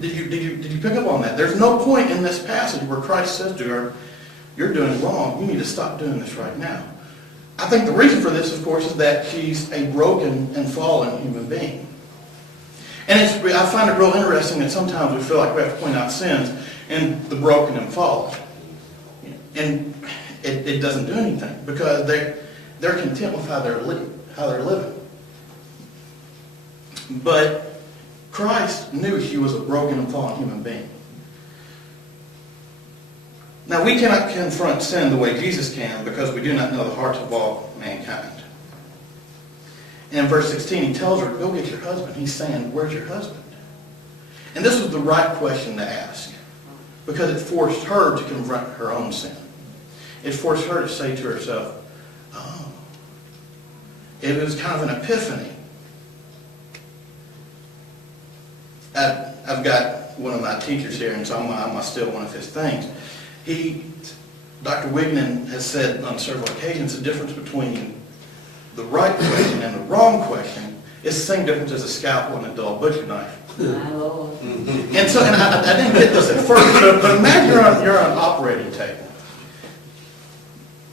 Did you pick up on that? There's no point in this passage where Christ says to her, you're doing wrong. You need to stop doing this right now. I think the reason for this, of course, is that she's a broken and fallen human being. And I find it real interesting that sometimes we feel like we have to point out sins in the broken and fallen. And it doesn't do anything because they're content with how they're living. But Christ knew she was a broken and fallen human being. Now, we cannot confront sin the way Jesus can because we do not know the hearts of all mankind. And in verse 16, he tells her, go get your husband. He's saying, where's your husband? And this was the right question to ask because it forced her to confront her own sin. It forced her to say to herself, oh. It was kind of an epiphany. I've got one of my teachers here, and so I'm going to steal one of his things. Dr. Wignan has said on several occasions the difference between the right question and the wrong question is the same difference as a scalpel and a dull butcher knife. My Lord. And so, I didn't get this at first, but imagine you're on an operating table.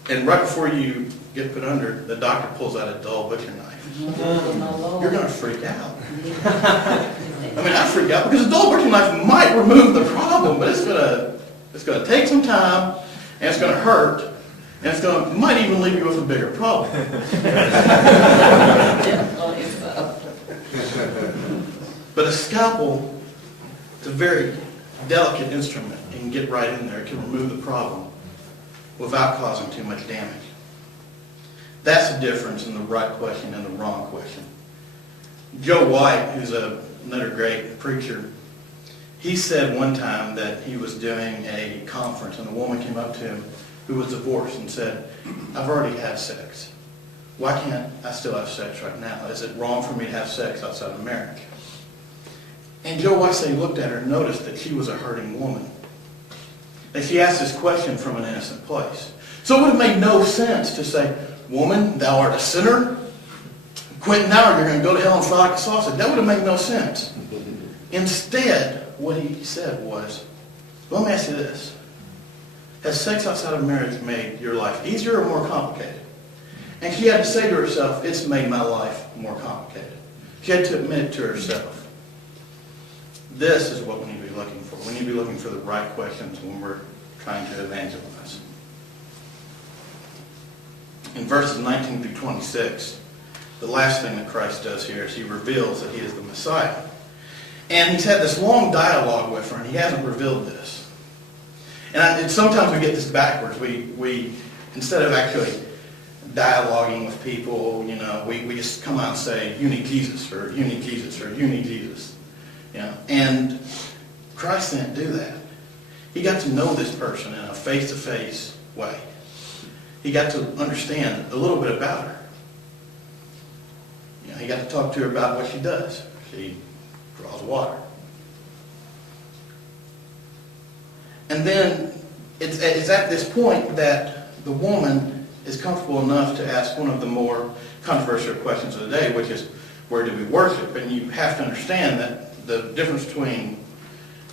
And right before you get put under, the doctor pulls out a dull butcher knife. You're going to freak out. I freak out because a dull butcher knife might remove the problem, but it's going to take some time, and it's going to hurt, and might even leave you with a bigger problem. But a scalpel, it's a very delicate instrument. It can get right in there. It can remove the problem without causing too much damage. That's the difference in the right question and the wrong question. Joe White, who's another great preacher, he said one time that he was doing a conference and a woman came up to him who was divorced and said, I've already had sex. Why can't I still have sex right now? Is it wrong for me to have sex outside of marriage? And Joe White said he looked at her and noticed that she was a hurting woman. That she asked this question from an innocent place. So it would have made no sense to say, woman, thou art a sinner. Quit now or you're going to go to hell and fry like a sausage. That would have made no sense. Instead, what he said was, let me ask you this. Has sex outside of marriage made your life easier or more complicated? And she had to say to herself, it's made my life more complicated. She had to admit it to herself. This is what we need to be looking for. We need to be looking for the right questions when we're trying to evangelize. In verses 19 through 26, the last thing that Christ does here is he reveals that he is the Messiah. And he's had this long dialogue with her, and he hasn't revealed this. And sometimes we get this backwards. We instead of actually dialoguing with people, we just come out and say, you need Jesus, or you need Jesus, or you need Jesus. And Christ didn't do that. He got to know this person in a face-to-face way. He got to understand a little bit about her. He got to talk to her about what she does. She draws water. And then it's at this point that the woman is comfortable enough to ask one of the more controversial questions of the day, which is, where do we worship? And you have to understand that the difference between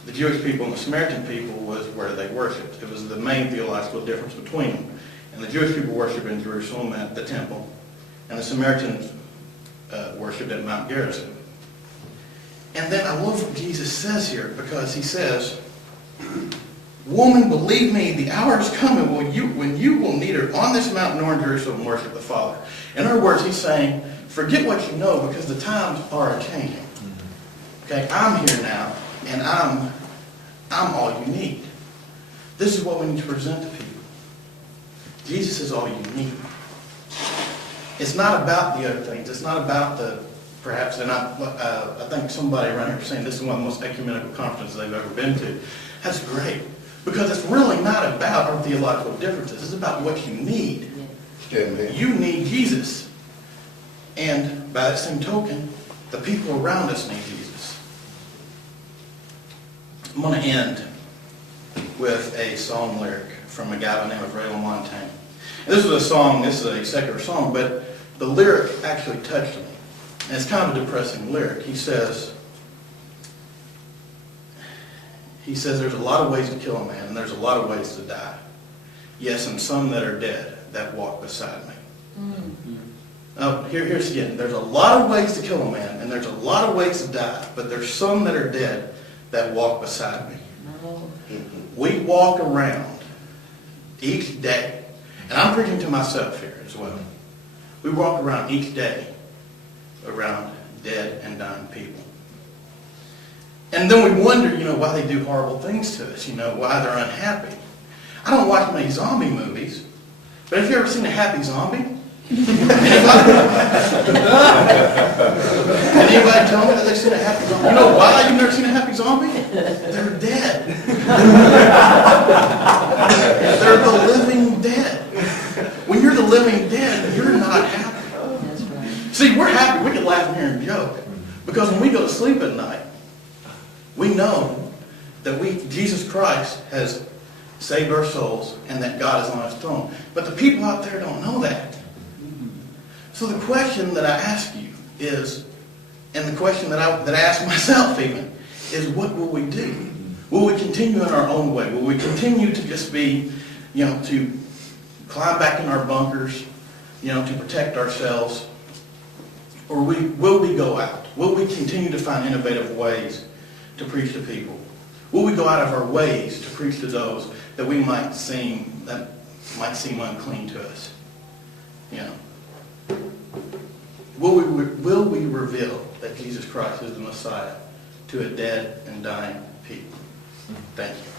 the Jewish people and the Samaritan people was where they worshipped. It was the main theological difference between them. And the Jewish people worshiped in Jerusalem at the temple, and the Samaritans worshipped at Mount Gerizim. And then I love what Jesus says here, because he says, woman, believe me, the hour is coming when you will neither on this mountain nor in Jerusalem worship the Father. In other words, he's saying, forget what you know, because the times are changing. Okay, I'm here now, and I'm all you need. This is what we need to present to people. Jesus is all you need. It's not about the other things. It's not about perhaps, and I think somebody around here was saying this is one of the most ecumenical conferences they've ever been to. That's great. Because it's really not about our theological differences. It's about what you need. Amen. You need Jesus. And by that same token, the people around us need Jesus. I'm going to end with a song lyric from a guy by the name of Ray LaMontagne. This is a secular song, but the lyric actually touched me. And it's kind of a depressing lyric. He says, he says there's a lot of ways to kill a man, and there's a lot of ways to die. Yes, and some that are dead that walk beside me. Here's again. There's a lot of ways to kill a man, and there's a lot of ways to die, but there's some that are dead that walk beside me. We walk around each day, and I'm preaching to myself here as well. We walk around each day around dead and dying people. And then we wonder, why they do horrible things to us, why they're unhappy. I don't watch many zombie movies, but have you ever seen a happy zombie? Anybody tell me that they've seen a happy zombie? You know why you've never seen a happy zombie? They're dead. They're the living dead. When you're the living dead, you're not happy. That's right. See, we're happy. We can laugh in here and joke. Because when we go to sleep at night, we know that Jesus Christ has saved our souls and that God is on his throne. But the people out there don't know that. So the question that I ask you is, and the question that I ask myself even, is what will we do? Will we continue in our own way? Will we continue to just be, to climb back in our bunkers, to protect ourselves? Or will we go out? Will we continue to find innovative ways to preach to people? Will we go out of our ways to preach to those that might seem unclean to us? Will we reveal that Jesus Christ is the Messiah to a dead and dying people? Thank you.